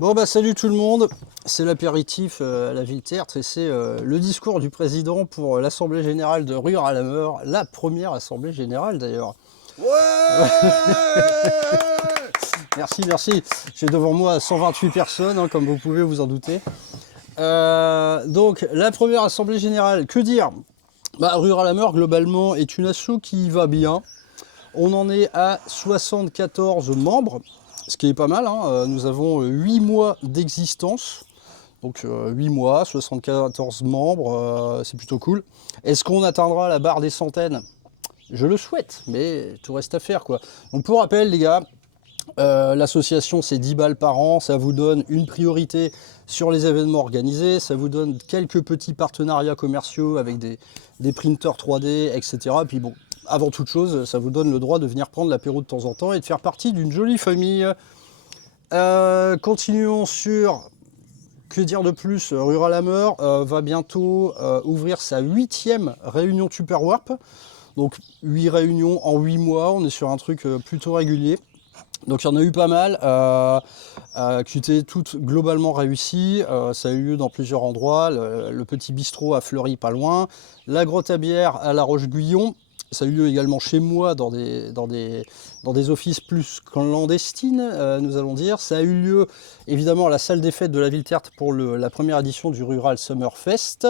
Bon bah salut tout le monde, c'est l'apéritif à la Ville Tertre et c'est le discours du président pour l'Assemblée Générale de Ruhr-Hammer, la première Assemblée Générale d'ailleurs. Ouais. Merci, j'ai devant moi 128 personnes, hein, comme vous pouvez vous en douter. Donc la première Assemblée Générale, que dire? Ruhr-Hammer globalement est une asso qui va bien. On en est à 74 membres, ce qui est pas mal, hein. Nous avons 8 mois d'existence. Donc 8 mois, 74 membres, c'est plutôt cool. Est-ce qu'on atteindra la barre des centaines? Je le souhaite, mais tout reste à faire quoi. Donc pour rappel les gars, l'association c'est 10 balles par an, ça vous donne une priorité sur les événements organisés, ça vous donne quelques petits partenariats commerciaux avec des printers 3D, etc. Puis bon, avant toute chose, ça vous donne le droit de venir prendre l'apéro de temps en temps et de faire partie d'une jolie famille. Continuons sur... Que dire de plus? Ruhr-Hammer va bientôt ouvrir sa 8e réunion Tupperwarp. Donc 8 réunions en 8 mois, on est sur un truc plutôt régulier. Donc il y en a eu pas mal, qui étaient toutes globalement réussies. Ça a eu lieu dans plusieurs endroits. Le petit bistrot à Fleury, pas loin. La grotte à bière à La Roche-Guyon. Ça a eu lieu également chez moi dans des offices plus clandestines, nous allons dire. Ça a eu lieu évidemment à la salle des fêtes de la Ville Tertre pour la première édition du Rural Summer Fest.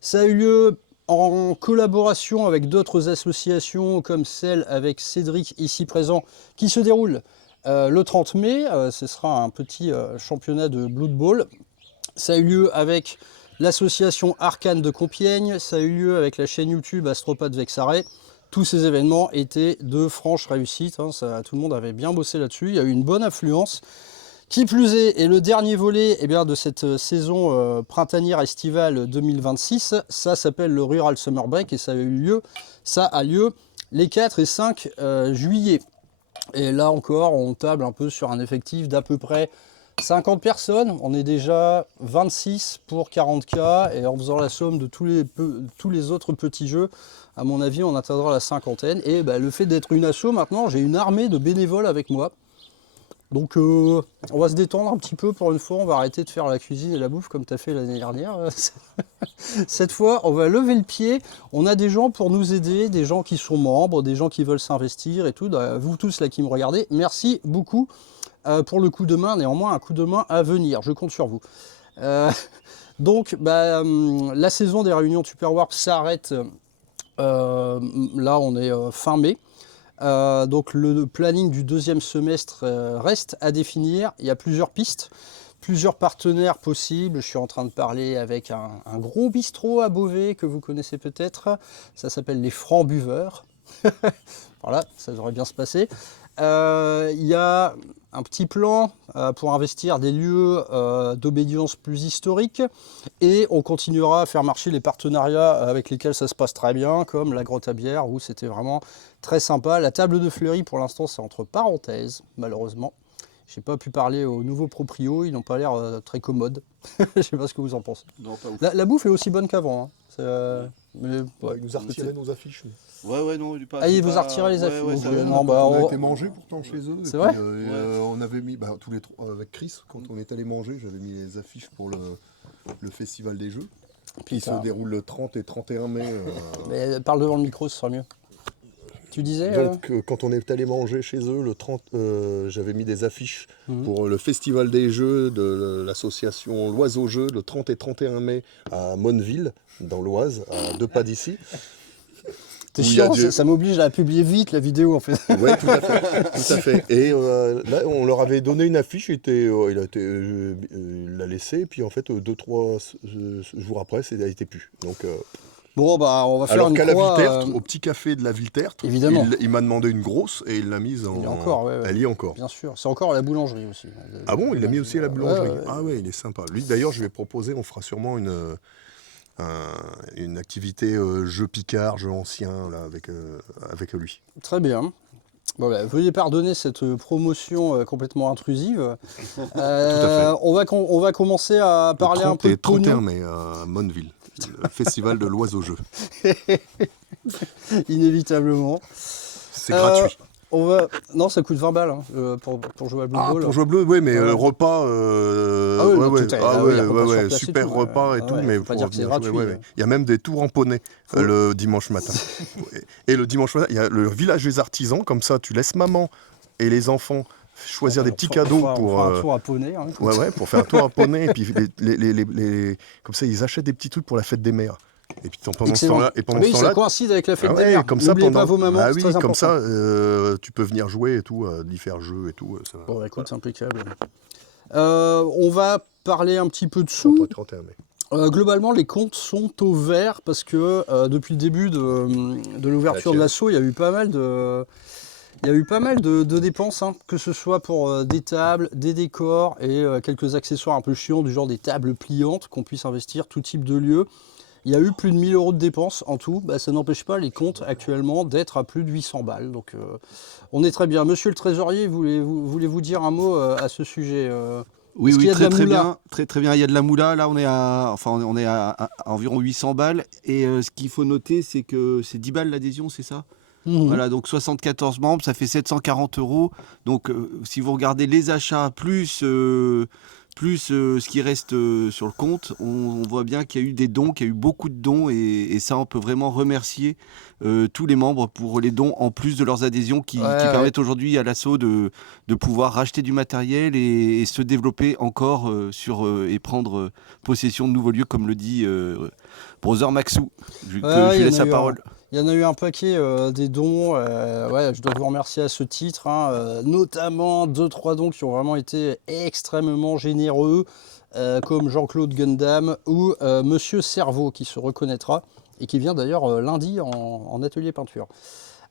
Ça a eu lieu en collaboration avec d'autres associations comme celle avec Cédric ici présent qui se déroule le 30 mai. Ce sera un petit championnat de Blood Bowl. Ça a eu lieu avec l'association Arcane de Compiègne. Ça a eu lieu avec la chaîne YouTube Astropathe Vexaré. Tous ces événements étaient de franche réussite, hein. Tout le monde avait bien bossé là-dessus. Il y a eu une bonne affluence. Qui plus est, et le dernier volet de cette saison printanière estivale 2026, ça s'appelle le Rural Summer Break et ça a lieu les 4 et 5 juillet. Et là encore, on table un peu sur un effectif d'à peu près 50 personnes. On est déjà 26 pour 40K et en faisant la somme de tous les autres petits jeux, à mon avis, on atteindra la cinquantaine. Et le fait d'être une asso, maintenant, j'ai une armée de bénévoles avec moi. Donc on va se détendre un petit peu pour une fois, on va arrêter de faire la cuisine et la bouffe comme tu as fait l'année dernière. Cette fois, on va lever le pied, on a des gens pour nous aider, des gens qui sont membres, des gens qui veulent s'investir et tout. Vous tous là qui me regardez, merci beaucoup pour le coup de main, néanmoins un coup de main à venir, je compte sur vous. Donc la saison des réunions Tupperwarp s'arrête, là on est fin mai. Donc le planning du deuxième semestre reste à définir. Il y a plusieurs pistes, plusieurs partenaires possibles. Je suis en train de parler avec un gros bistrot à Beauvais que vous connaissez peut-être. Ça s'appelle les Francs Buveurs. Voilà, ça devrait bien se passer. Il y a un petit plan pour investir des lieux d'obédience plus historiques et on continuera à faire marcher les partenariats avec lesquels ça se passe très bien, comme la grotte à bière où c'était vraiment très sympa. La table de Fleury pour l'instant c'est entre parenthèses malheureusement. Je n'ai pas pu parler aux nouveaux proprios, ils n'ont pas l'air très commodes. Je ne sais pas ce que vous en pensez. Non, pas ouf. La bouffe est aussi bonne qu'avant, hein. Mais, Ouais, il nous a retiré nos affiches. Ouais, non, il est pas. Ah, il c'est vous pas- a retiré les affiches. Ouais, Donc, ça- non, On a on- été manger pourtant chez eux. C'est et vrai puis, on avait mis, tous les trois, avec Chris, quand on est allé manger, j'avais mis les affiches pour le Festival des Jeux, qui se Putain. déroule le 30 et 31 mai. Mais parle devant le micro, ce sera mieux. Tu disais Donc, quand on est allé manger chez eux, le 30, j'avais mis des affiches Mhm. pour le Festival des Jeux de l'association L'Oiseau Jeux, le 30 et 31 mai à Monneville, dans l'Oise, à 2 pas d'ici. T'es où il y a chiant, Dieu. ça m'oblige à publier vite la vidéo en fait. Oui, tout à fait. Tout à fait. Et là, on leur avait donné une affiche, il l'a laissé, et puis en fait, 2-3 jours après, ça n'était plus. Donc, Bon on va faire alors une qu'à la croix. Ville Tertre, au petit café de la Ville Tertre, Évidemment. il m'a demandé une grosse et il l'a mise en. Il y a encore, ouais. Elle y est encore. Bien sûr, c'est encore à la boulangerie aussi. Ah bon, il l'a mis aussi à la boulangerie. Ouais. Ah ouais, il est sympa. Lui, d'ailleurs, je lui ai proposé, on fera sûrement une activité jeu Picard, jeu ancien, là, avec lui. Très bien. Bon, veuillez pardonner cette promotion complètement intrusive. On va commencer à parler un peu de 31 pognon. mai à Monneville, le festival de l'Oiseau Jeu. Inévitablement. C'est gratuit. Non, ça coûte 20 balles hein, pour jouer à Blue Ball. Pour jouer à Bleu, oui, mais Ouais. repas, Ah oui, non, tout est- ah oui, y a repas sur place et super tout, repas et ouais. tout, Ouais, mais faut pas dire que c'est bien jouer, gratuit. Il y a même des tours en poney Faut- le dimanche matin. Et le dimanche matin, il y a le village des artisans, comme ça, tu laisses maman et les enfants choisir des petits cadeaux on pour... fera un tour à poney. Hein, écoute. pour faire un tour à poney, et puis comme ça, ils achètent des petits trucs pour la fête des mères. Et puis pendant ce Excellent. temps-là, Oui, ça coïncide avec la fête des ouais, mères. comme ça, N'oubliez pas vos mamans, bah c'est oui, très comme important. ça, tu peux venir jouer et tout, différents jeux et tout. Ça, Bon, écoute, c'est impeccable. On va parler un petit peu de Sur sous. le 31 mai. Globalement, les comptes sont au vert parce que depuis le début de l'ouverture de l'assaut, il y a eu pas mal de dépenses, hein, que ce soit pour des tables, des décors et quelques accessoires un peu chiants, du genre des tables pliantes, qu'on puisse investir tout type de lieu. Il y a eu plus de 1000 € de dépenses en tout. Bah, ça n'empêche pas les comptes actuellement d'être à plus de 800 balles. Donc on est très bien. Monsieur le trésorier, voulez-vous dire un mot à ce sujet Oui, Est-ce qu'il y a de la très moula bien, très bien. Il y a de la moula. Là, on est à environ 800 balles. Et ce qu'il faut noter, c'est que c'est 10 balles l'adhésion, c'est ça? Voilà, donc 74 membres, ça fait 740 €. Donc, si vous regardez les achats plus ce qui reste sur le compte, on voit bien qu'il y a eu des dons, qu'il y a eu beaucoup de dons. Et ça, on peut vraiment remercier tous les membres pour les dons, en plus de leurs adhésions qui permettent aujourd'hui à l'assaut de pouvoir racheter du matériel et se développer encore et prendre possession de nouveaux lieux, comme le dit Brother Maxou, que je lui laisse la parole. Il y en a eu un paquet des dons, je dois vous remercier à ce titre, hein, notamment 2-3 dons qui ont vraiment été extrêmement généreux, comme Jean-Claude Gundam ou Monsieur Cerveau qui se reconnaîtra et qui vient d'ailleurs lundi en atelier peinture.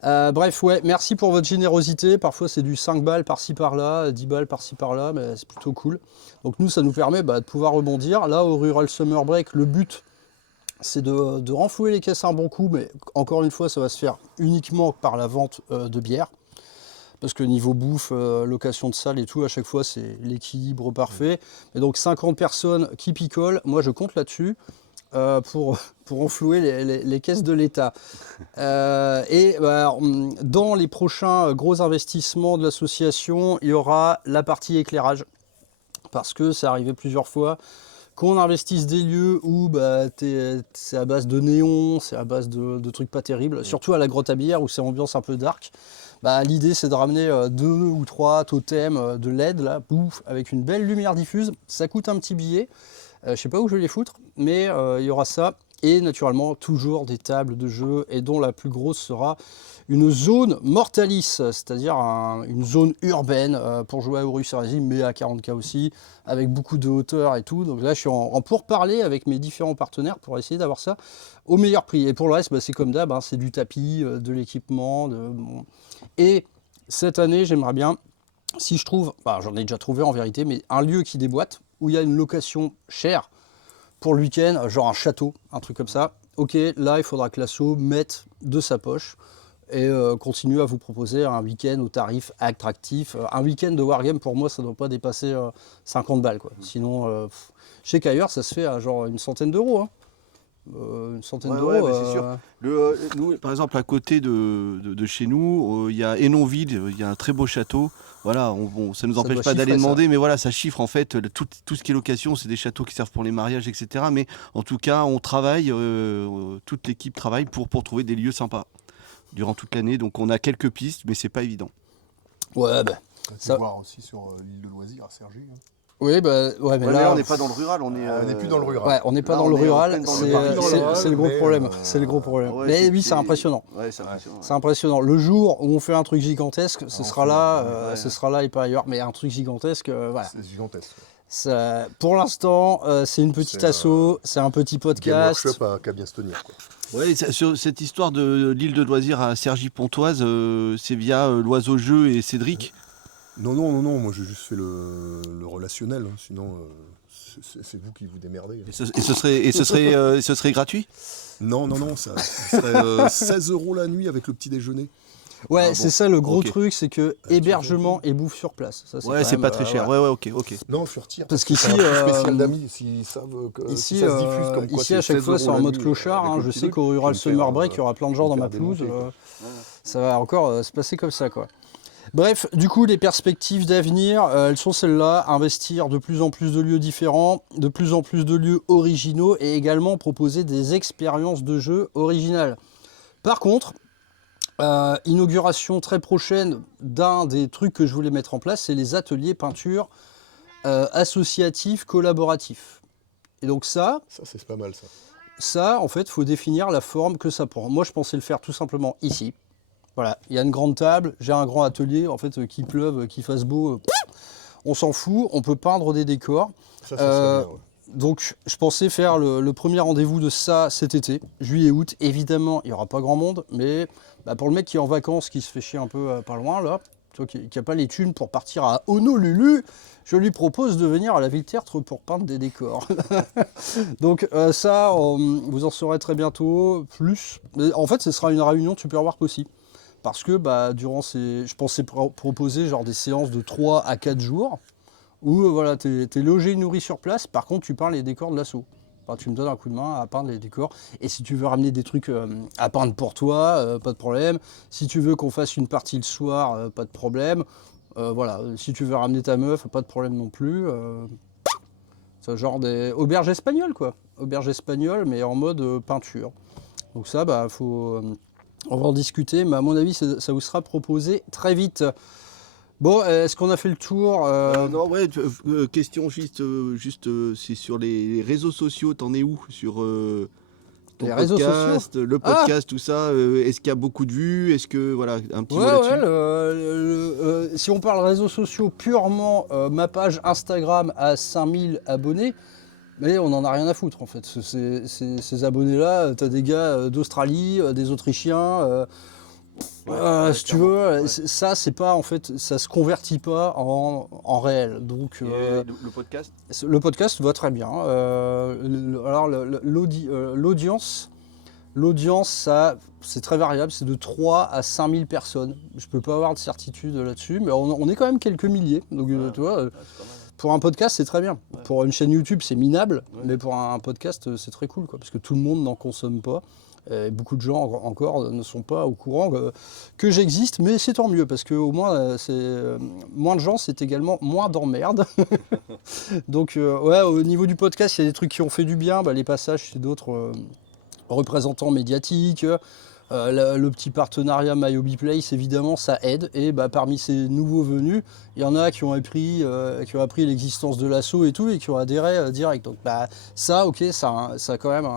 Bref, merci pour votre générosité. Parfois c'est du 5 balles par-ci par-là, 10 balles par-ci par-là, mais c'est plutôt cool. Donc nous, ça nous permet de pouvoir rebondir. Là, au Rural Summer Break, le but, c'est de renflouer les caisses un bon coup, mais encore une fois, ça va se faire uniquement par la vente de bière. Parce que niveau bouffe, location de salle et tout, à chaque fois, c'est l'équilibre parfait. Et donc 50 personnes qui picolent, moi je compte là-dessus pour renflouer les caisses de l'État. Dans les prochains gros investissements de l'association, il y aura la partie éclairage. Parce que c'est arrivé plusieurs fois qu'on investisse des lieux où c'est à base de néon, c'est à base de trucs pas terribles, surtout à la grotte à bière où c'est ambiance un peu dark. L'idée c'est de ramener 2 ou 3 totems de LED là, bouf, avec une belle lumière diffuse. Ça coûte un petit billet, je sais pas où je vais les foutre, mais il y aura ça. Et naturellement toujours des tables de jeu, et dont la plus grosse sera une zone Mortalis, c'est-à-dire une zone urbaine pour jouer à Horus Heresy, mais à 40K aussi, avec beaucoup de hauteur et tout. Donc là, je suis en pourparlers avec mes différents partenaires pour essayer d'avoir ça au meilleur prix. Et pour le reste, c'est comme d'hab, c'est du tapis, de l'équipement. Et cette année, j'aimerais bien, si je trouve, j'en ai déjà trouvé en vérité, mais un lieu qui déboîte, où il y a une location chère, pour le week-end, genre un château, un truc comme ça. Ok, là, il faudra que l'asso mette de sa poche et continue à vous proposer un week-end au tarif attractif. Un week-end de Wargame, pour moi, ça ne doit pas dépasser 50 balles, quoi. Sinon, je sais qu'ailleurs, ça se fait à genre une centaine d'euros. Hein. Une centaine d'euros. C'est sûr. Nous, par exemple, à côté de chez nous, il y a Hénonville, il y a un très beau château. Voilà, ça ne nous empêche pas d'aller demander, mais voilà, ça chiffre en fait tout ce qui est location, c'est des châteaux qui servent pour les mariages, etc. Mais en tout cas, on travaille, toute l'équipe travaille pour trouver des lieux sympas durant toute l'année. Donc on a quelques pistes, mais c'est pas évident. Ouais, ça voir aussi sur l'île de loisirs à Cergy. Hein. Oui, mais là, on n'est pas dans le rural, on n'est plus dans le rural. Ouais, on n'est pas dans le rural, c'est le gros problème. C'est le gros problème. Ouais, mais oui, c'est impressionnant. Ouais, c'est impressionnant. C'est impressionnant. Le jour où on fait un truc gigantesque, ce sera là et pas ailleurs. Mais un truc gigantesque, voilà. C'est gigantesque. Pour l'instant, c'est une petite asso, c'est un petit podcast. Game Workshop qu'à bien se tenir, quoi. Ouais, sur cette histoire de l'île de loisirs à Cergy-Pontoise, c'est via l'Oiseau Jeu et Cédric. Non, moi j'ai juste fait le relationnel, hein. Sinon c'est vous qui vous démerdez. Et ce serait gratuit? Non, ça serait 16 € la nuit avec le petit déjeuner. Ouais, c'est ça le gros truc, c'est que hébergement et bouffe sur place. Ça, c'est pas très cher. Ouais, ok. Non, sur tir. Parce qu'ici, spécial d'amis, s'ils savent que ici, ça se diffuse comme quoi. Ici, à chaque fois, c'est en mode clochard. Je sais qu'au Rural Summer Break, il y aura plein de gens dans ma pelouse. Ça va encore se passer comme ça, quoi. Bref, du coup, les perspectives d'avenir, elles sont celles-là, investir de plus en plus de lieux différents, de plus en plus de lieux originaux et également proposer des expériences de jeu originales. Par contre, inauguration très prochaine d'un des trucs que je voulais mettre en place, c'est les ateliers peinture associatifs, collaboratifs. Et donc Ça, c'est pas mal, ça. ça, en fait, il faut définir la forme que ça prend. Moi, je pensais le faire tout simplement ici. Voilà, il y a une grande table, j'ai un grand atelier, en fait, qu'il pleuve, qu'il fasse beau, on s'en fout, on peut peindre des décors. Ça serait bien, ouais. Donc, je pensais faire le premier rendez-vous de ça cet été, juillet-août. Évidemment, il n'y aura pas grand monde, mais pour le mec qui est en vacances, qui se fait chier un peu pas loin, là, tu vois, qui n'a pas les thunes pour partir à Honolulu, je lui propose de venir à la Ville-Tertre pour peindre des décors. Donc ça, vous en saurez très bientôt plus. Mais en fait, ce sera une réunion de Super Warp aussi. Parce que durant je pensais proposer genre des séances de 3 à 4 jours où voilà, tu es logé et nourri sur place. Par contre, tu peins les décors de l'assaut. Enfin, tu me donnes un coup de main à peindre les décors. Et si tu veux ramener des trucs à peindre pour toi, pas de problème. Si tu veux qu'on fasse une partie le soir, pas de problème. Voilà, si tu veux ramener ta meuf, pas de problème non plus. C'est genre des auberges espagnoles, quoi. Auberges espagnoles, mais en mode peinture. Donc ça, on va en discuter, mais à mon avis, ça vous sera proposé très vite. Bon, est-ce qu'on a fait le tour Non, ouais, question juste, c'est sur les réseaux sociaux, t'en es où sur ton Les réseaux podcast, sociaux. le podcast, tout ça est-ce qu'il y a beaucoup de vues? Est-ce que, voilà, un petit mot là-dessus? Si on parle réseaux sociaux purement, ma page Instagram a 5000 abonnés, mais on n'en a rien à foutre en fait. Ces abonnés-là, t'as des gars d'Australie, des Autrichiens. Si tu veux, ça c'est pas en fait, ça se convertit pas en réel. Donc Le podcast? le podcast va très bien. Alors l'audience, ça c'est très variable, c'est de 3 à 5000 personnes. Je peux pas avoir de certitude là-dessus, mais on est quand même quelques milliers. Donc tu vois, pour un podcast c'est très bien. Ouais. Pour une chaîne YouTube c'est minable, mais pour un podcast c'est très cool, quoi, parce que tout le monde n'en consomme pas. Beaucoup de gens encore ne sont pas au courant que j'existe, mais c'est tant mieux, parce qu'au moins, moins de gens, c'est également moins d'emmerdes. Donc, ouais, au niveau du podcast, il y a des trucs qui ont fait du bien, les passages chez d'autres représentants médiatiques, le petit partenariat MyHobbyPlace, évidemment, ça aide. Et parmi ces nouveaux venus, il y en a qui ont appris l'existence de l'assaut et tout, et qui ont adhéré direct. Donc, ça, ok, ça a quand même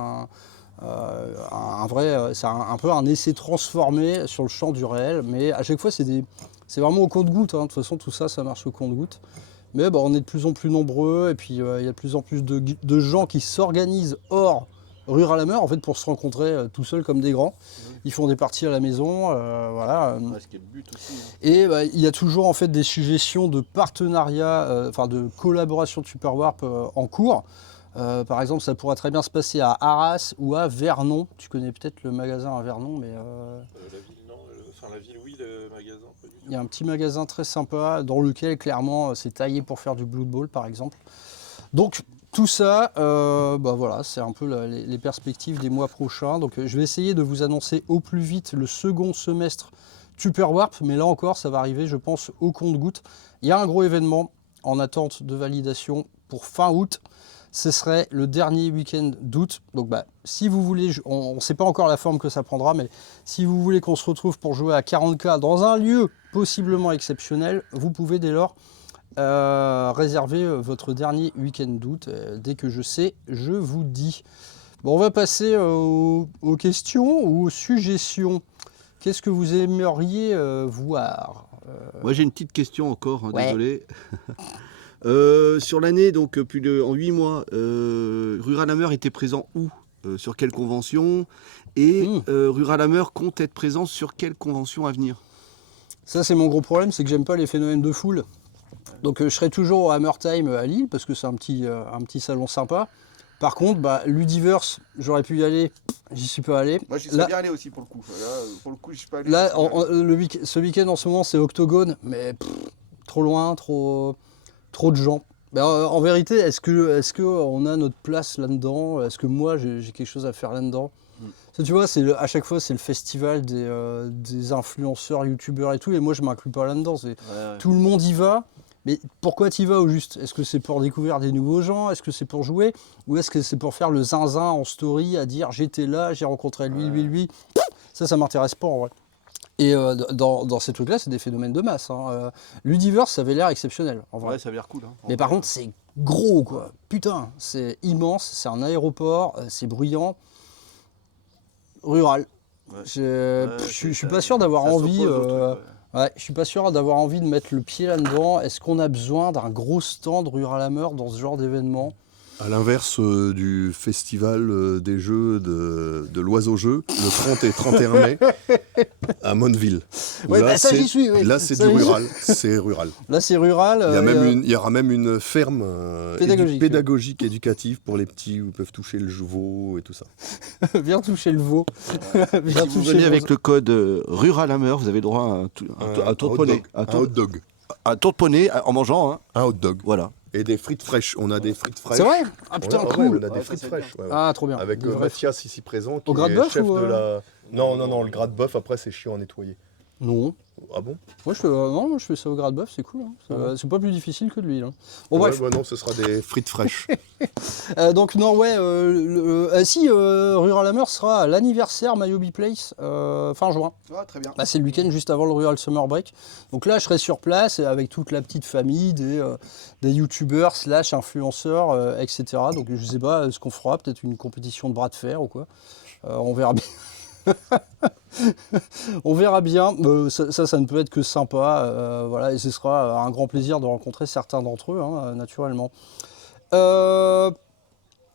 c'est un peu un essai transformé sur le champ du réel, mais à chaque fois c'est vraiment au compte-gouttes, hein. De toute façon tout ça marche au compte-gouttes, mais on est de plus en plus nombreux, et puis il y a de plus en plus de gens qui s'organisent hors Ruralhammer en fait pour se rencontrer tout seuls comme des grands. Ils font des parties à la maison, voilà. Ce qui est le but aussi, hein. Et il y a toujours en fait des suggestions de partenariat, de collaboration de Super Warp en cours. Par exemple, ça pourrait très bien se passer à Arras ou à Vernon. Tu connais peut-être le magasin à Vernon, mais la ville, non. La ville, oui, le magasin, pas du tout. Il y a un petit magasin très sympa dans lequel, clairement, c'est taillé pour faire du Blood Bowl, par exemple. Donc, tout ça, voilà, c'est un peu les perspectives des mois prochains. Donc, je vais essayer de vous annoncer au plus vite le second semestre Super Warp, mais là encore, ça va arriver, je pense, au compte-gouttes. Il y a un gros événement en attente de validation pour fin août. Ce serait le dernier week-end d'août. Donc si vous voulez, on ne sait pas encore la forme que ça prendra, mais si vous voulez qu'on se retrouve pour jouer à 40K dans un lieu possiblement exceptionnel, vous pouvez dès lors réserver votre dernier week-end d'août. Dès que je sais, je vous dis. Bon, on va passer aux questions ou aux suggestions. Qu'est-ce que vous aimeriez voir? Moi j'ai une petite question encore, hein, Ouais. Désolé. Sur l'année, donc en 8 mois, Ruralhammer était présent où? Sur quelle convention? Et Ruralhammer compte être présent sur quelle convention à venir? Ça, c'est mon gros problème, c'est que j'aime pas les phénomènes de foule. Donc je serai toujours au Hammer Time à Lille, parce que c'est un petit salon sympa. Par contre, Ludiverse, j'aurais pu y aller, j'y suis pas allé. Moi j'y serais bien allé aussi pour le coup. Là, pour le coup, je suis pas allé. Là, ce week-end en ce moment, c'est Octogone, mais trop loin, trop de gens. En vérité, est-ce que on a notre place là-dedans? Est-ce que moi, j'ai quelque chose à faire là-dedans? Ça, tu vois, à chaque fois, c'est le festival des influenceurs, youtubeurs et tout, et moi, je m'inclus pas là-dedans. Tout le monde y va, mais pourquoi tu y vas au juste? Est-ce que c'est pour découvrir des nouveaux gens? Est-ce que c'est pour jouer? Ou est-ce que c'est pour faire le zinzin en story, à dire j'étais là, j'ai rencontré lui? Ça m'intéresse pas en vrai. Et dans ces trucs-là, c'est des phénomènes de masse. Ludiverse, ça avait l'air exceptionnel, en vrai. Ouais, ça a l'air cool. Hein. Mais par contre, c'est gros, quoi. Putain, c'est immense, c'est un aéroport, c'est bruyant. Rural. Ouais. Je suis pas sûr d'avoir envie. Je suis pas sûr d'avoir envie de mettre le pied là-dedans. Est-ce qu'on a besoin d'un gros stand Rural Hammer dans ce genre d'événement? À l'inverse du festival des jeux de l'Oiseau-Jeu, le 30 et 31 mai, à Monneville. Ouais, bah ça, j'y suis. Oui. Là, c'est Ça, du j'y suis. rural. C'est rural. Là, c'est rural. Il y aura même une ferme pédagogique éducative pour les petits où ils peuvent toucher le veau et tout ça. Viens toucher le veau. Viens Si vous toucher venez le avec veau. le code Rural Hammer, vous avez droit à un tour de poney. Un hot dog. Un tour de poney en mangeant. Hein. Un hot dog. Voilà. Et des frites fraîches. On a des frites fraîches. C'est vrai? Ah putain, cool. On a des frites fraîches. Ouais. Ah, trop bien. Avec Des vrais Mathias ici présent, qui Au est gratte-bœuf chef ou, de la... Non, le gratte-bœuf, après, c'est chiant à nettoyer. Non. Ah bon? Moi, moi, je fais ça au gratte-bœuf, c'est cool. Hein. C'est pas plus difficile que de l'huile. Hein. Bon, Ouais, bref. bah non, ce sera des frites fraîches. Donc, non, ouais. Rural Hammer sera à l'anniversaire Myobi Place fin juin. Ah, très bien. Bah, c'est le week-end juste avant le Rural Summer Break. Donc là, je serai sur place avec toute la petite famille des youtubeurs / influenceurs, etc. Donc je sais pas ce qu'on fera, peut-être une compétition de bras de fer ou quoi. On verra bien. On verra bien. Ça ne peut être que sympa. Voilà, et ce sera un grand plaisir de rencontrer certains d'entre eux, hein, naturellement.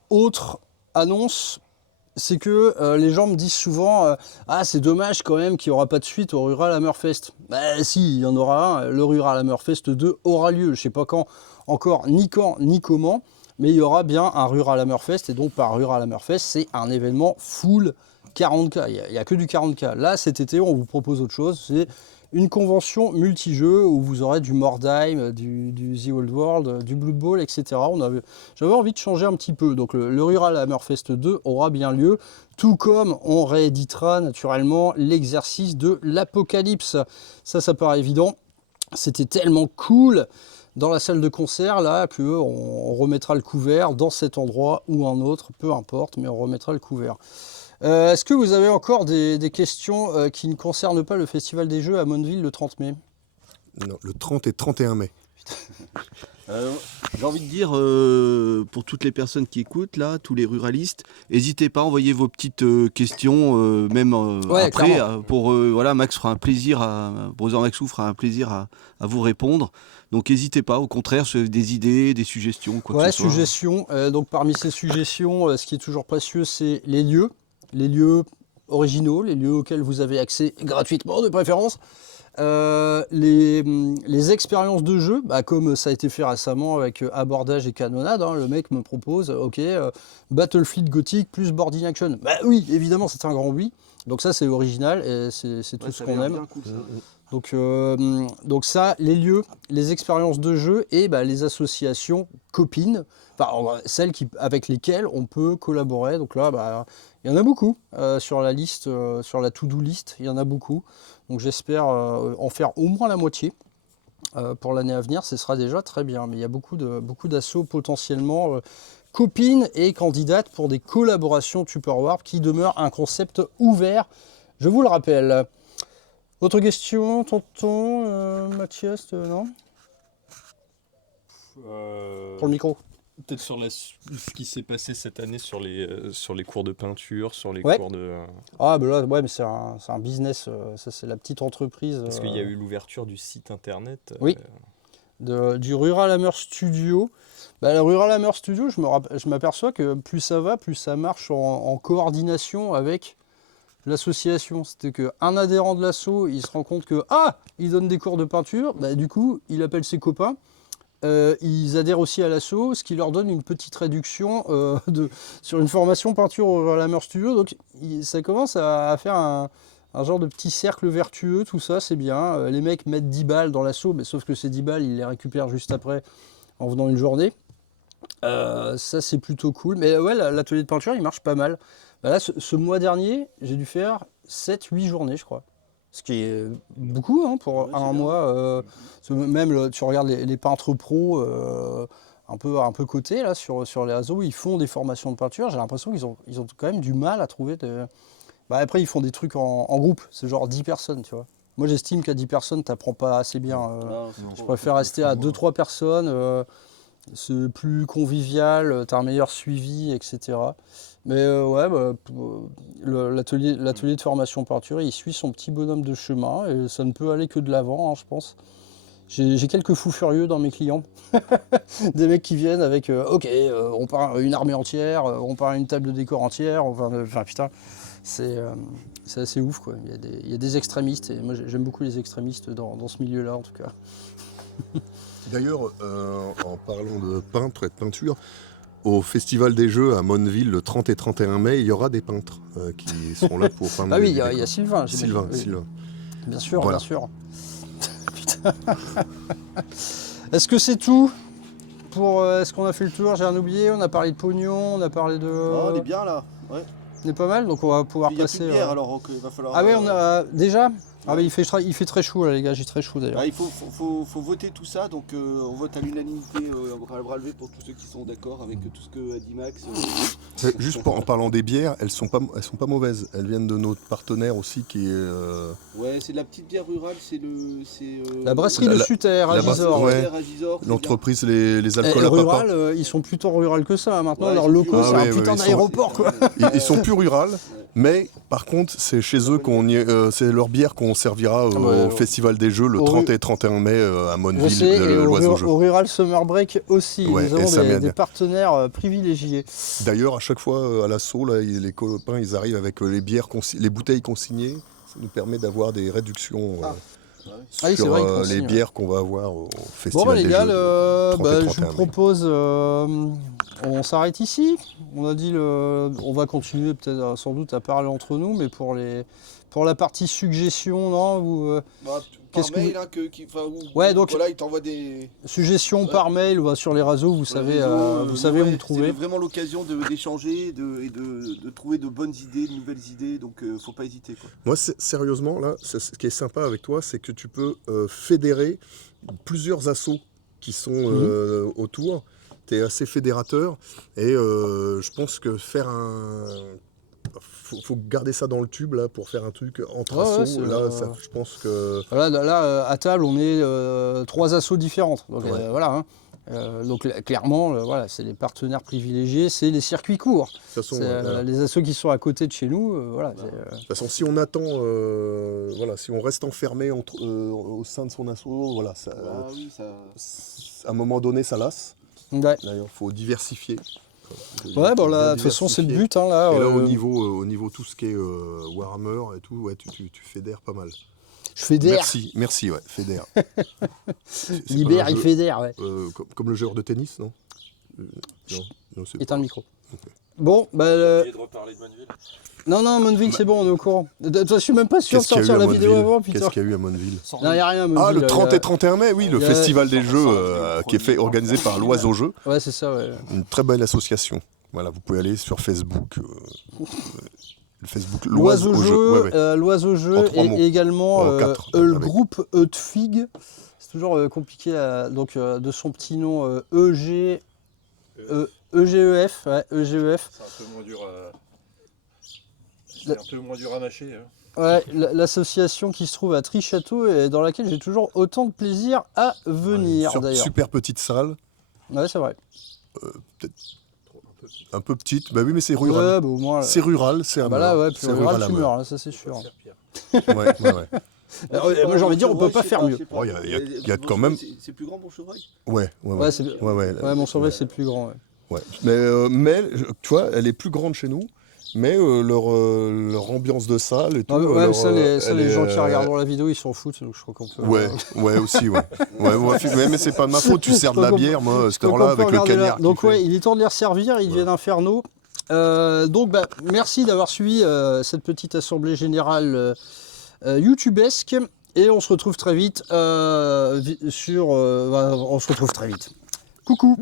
Autre annonce. C'est que les gens me disent souvent ah, c'est dommage quand même qu'il n'y aura pas de suite au Rural Hammerfest. Bah si, il y en aura un. Le Rural Hammerfest 2 aura lieu. Je ne sais pas quand ni comment, mais il y aura bien un Rural Hammerfest. Et donc par Rural Hammerfest, c'est un événement full 40K. Il n'y a que du 40K. Là, cet été, on vous propose autre chose. C'est une convention multi-jeux où vous aurez du Mordheim, du The Old World, du Blood Bowl, etc. J'avais envie de changer un petit peu. Donc le Rural Hammerfest 2 aura bien lieu, tout comme on rééditera naturellement l'exercice de l'Apocalypse. Ça paraît évident. C'était tellement cool dans la salle de concert là qu'on remettra le couvert dans cet endroit ou un autre, peu importe, mais on remettra le couvert. Est-ce que vous avez encore des questions qui ne concernent pas le Festival des Jeux à Monneville le 30 mai? Non, le 30 et 31 mai. J'ai envie de dire, pour toutes les personnes qui écoutent, là, tous les ruralistes, n'hésitez pas à envoyer vos petites questions, même après. Voilà, Max fera un plaisir, Brother Maxou fera un plaisir à vous répondre. Donc n'hésitez pas, au contraire, si vous avez des idées, des suggestions, quoi que ce soit. Suggestions. Donc parmi ces suggestions, ce qui est toujours précieux, c'est les lieux originaux, les lieux auxquels vous avez accès gratuitement de préférence. Les expériences de jeu, comme ça a été fait récemment avec Abordage et Canonnade, hein, le mec me propose, ok, Battlefield Gothic plus Boarding Action. Bah oui, évidemment, c'est un grand oui. Donc ça, c'est original et c'est tout ce qu'on aime. Cool, Donc ça, les lieux, les expériences de jeu et les associations copines, celles avec lesquelles on peut collaborer. Donc là, il y en a beaucoup sur la liste, sur la to-do list, il y en a beaucoup. Donc j'espère en faire au moins la moitié pour l'année à venir. Ce sera déjà très bien. Mais il y a beaucoup d'assauts potentiellement copines et candidates pour des collaborations Tupperware qui demeurent un concept ouvert, je vous le rappelle. Autre question, tonton Mathias, non? Pour le micro. Peut-être sur ce qui s'est passé cette année sur les cours de peinture, sur les Ouais. cours de... Ah, là, ouais, mais c'est un business, ça c'est la petite entreprise. Parce qu'il y a eu l'ouverture du site internet. Oui. Du Rural Hammer Studio. Le Rural Hammer Studio, je m'aperçois que plus ça va, plus ça marche en coordination avec l'association. C'était qu'un adhérent de l'asso, il se rend compte que il donne des cours de peinture, du coup, il appelle ses copains. Ils adhèrent aussi à l'asso, ce qui leur donne une petite réduction sur une formation peinture au Rural Hammer Studio. Donc ça commence à faire un genre de petit cercle vertueux, tout ça, c'est bien. Les mecs mettent 10 balles dans l'asso, mais sauf que ces 10 balles, ils les récupèrent juste après en venant une journée. Ça, c'est plutôt cool. Mais ouais, l'atelier de peinture, il marche pas mal. Bah là, ce mois dernier, j'ai dû faire 7-8 journées, je crois. Ce qui est beaucoup hein, pour un mois. Même, tu regardes les peintres pros un peu cotés là, sur les réseaux, ils font des formations de peinture. J'ai l'impression qu'ils ont quand même du mal à trouver. Bah, après, ils font des trucs en groupe. C'est genre 10 personnes, tu vois. Moi, j'estime qu'à 10 personnes, tu n'apprends pas assez bien. Je préfère rester à 2-3 personnes. C'est plus convivial, tu as un meilleur suivi, etc. Mais ouais, l'atelier de formation peinture, il suit son petit bonhomme de chemin et ça ne peut aller que de l'avant, hein, je pense. J'ai quelques fous furieux dans mes clients. Des mecs qui viennent avec ok, on peint une armée entière, on peint une table de décor entière. Enfin putain, c'est assez ouf quoi. Il y a des extrémistes et moi j'aime beaucoup les extrémistes dans ce milieu-là en tout cas. D'ailleurs, en parlant de peintres et de peinture, au Festival des Jeux à Monneville le 30 et 31 mai, il y aura des peintres qui seront là pour peindre. Ah oui, il y a Sylvain. Sylvain. Bien sûr, Voilà. bien sûr. Putain. Est-ce que c'est tout est-ce qu'on a fait le tour? J'ai rien oublié. On a parlé de pognon, on a parlé de. Oh, on est bien là. Ouais. On est pas mal, donc on va pouvoir Il y a passer. plus de bière alors, donc il va falloir. Ah oui, on a déjà. Ah bah il fait très chaud là les gars, j'ai très chaud d'ailleurs. Il faut voter tout ça, donc on vote à l'unanimité, à bras levés pour tous ceux qui sont d'accord avec tout ce que a dit Max. Juste en parlant des bières, elles sont pas mauvaises. Elles viennent de notre partenaire aussi qui est. Ouais, c'est de la petite bière rurale, La brasserie Le Suter à Gisors. Ouais. L'entreprise, les alcools à papa. Rural, ils sont plutôt rural que ça. Maintenant, Ouais, leurs ils sont locaux, plus- c'est Ah un ouais, putain ouais, d'aéroport quoi. Ils sont plus rurales, mais par contre, c'est chez eux c'est leur bière qu'on servira au Festival des Jeux le 30 et 31 mai à Je Monneville, sais, et l'Oiseau Jeu. au Rural Summer Break aussi. Ouais, Nous et ça avons vient des bien. partenaires privilégiés. D'ailleurs, à chaque fois à l'assaut, là, les copains, ils arrivent avec les bouteilles consignées. Ça nous permet d'avoir des réductions Ah oui, c'est sur vrai, ils les consignent, bières qu'on va avoir au Bon Festival bah les des gars, Jeux. le 30 et je 31 vous mai. propose, on s'arrête ici. On a dit, on va continuer peut-être sans doute à parler entre nous, mais pour la partie suggestion, non qu'est-ce que mail, Ouais, donc- voilà, il t'envoie des suggestions par mail ou sur les réseaux, vous savez où me trouver. C'est vraiment l'occasion d'échanger et de trouver de bonnes idées, de nouvelles idées, donc faut pas hésiter quoi. Moi, sérieusement, là, ce qui est sympa avec toi, c'est que tu peux fédérer plusieurs assos qui sont autour. Tu es assez fédérateur et je pense que faut garder ça dans le tube là pour faire un truc entre assos. Je pense que Voilà, là, à table, on est 3 assos différentes. Donc Ouais. voilà. Donc clairement, voilà, c'est les partenaires privilégiés, c'est les circuits courts. de toute façon, C'est, voilà. les assos qui sont à côté de chez nous, voilà. De toute façon, si on attend, si on reste enfermé au sein de son asso, voilà, Oui, ça. à un moment donné, ça lasse. Ouais, D'ailleurs, il faut diversifier. ouais bon là, de toute façon, c'est le but. Hein, là, Et là, au niveau tout ce qui est Warhammer et tout, ouais, tu fédères pas mal. je fédère. Merci, ouais, fédère. Libère, il fédère, ouais. Comme le joueur de tennis, non non, c'est Éteins pas- le micro. Bon, bah. J'ai de reparler de Monneville. Non, Monneville, c'est bon, on est au courant. Je suis même pas sûr de Qu'est-ce qu'il y a eu sortir à la vidéo Monneville avant, putain. Qu'est-ce qu'il y a eu à Monneville Non, y a rien à Monneville. Ah, le 30 y a- et 31 mai, oui, le il y a- festival des jeux qui est organisé par l'Oiseau Jeu. Ouais, c'est ça, ouais. Une très belle association. Voilà, vous pouvez aller sur Facebook. Le Facebook L'Oiseau Jeu, ouais, ouais. l'Oiseau Jeu En 3 mots. et également En 4, le avec. groupe Eutfig. C'est toujours compliqué, donc de son petit nom EGEF, ouais, EGEF. C'est un peu moins dur à. C'est un peu moins dur à mâcher. Hein. Ouais, l'association qui se trouve à Trichâteau et dans laquelle j'ai toujours autant de plaisir à venir d'ailleurs. Super petite salle, Ouais, c'est vrai. un peu petite. Bah oui, mais c'est rural. Ouais, bah, au moins. C'est rural, c'est Bah là, ouais, c'est plus rural rural, à tu Meaux. meurs, là, ça c'est sûr. Ouais. Moi j'ai envie de dire, on peut pas faire mieux. Oh, il y a quand même- C'est plus grand Bourg-Chevreuil. Ouais. Ouais, Montchevreuil c'est le plus grand. Ouais. Ouais. Mais tu vois, elle est plus grande chez nous, mais leur ambiance de salle et tout. Ouais, ça, les elle gens est, qui regarderont la vidéo, ils s'en foutent, donc je crois qu'on peut. Ouais, aussi, ouais. Ouais, mais c'est pas de ma faute, tu sers de la bière, moi, à cette Donc, heure-là, on peut avec le regarder là. cagnard. Donc qu'il ouais, fait. il est temps de les resservir, ils deviennent infernaux. Donc bah, merci d'avoir suivi cette petite assemblée générale youtubesque. Et on se retrouve très vite on se retrouve très vite. Coucou.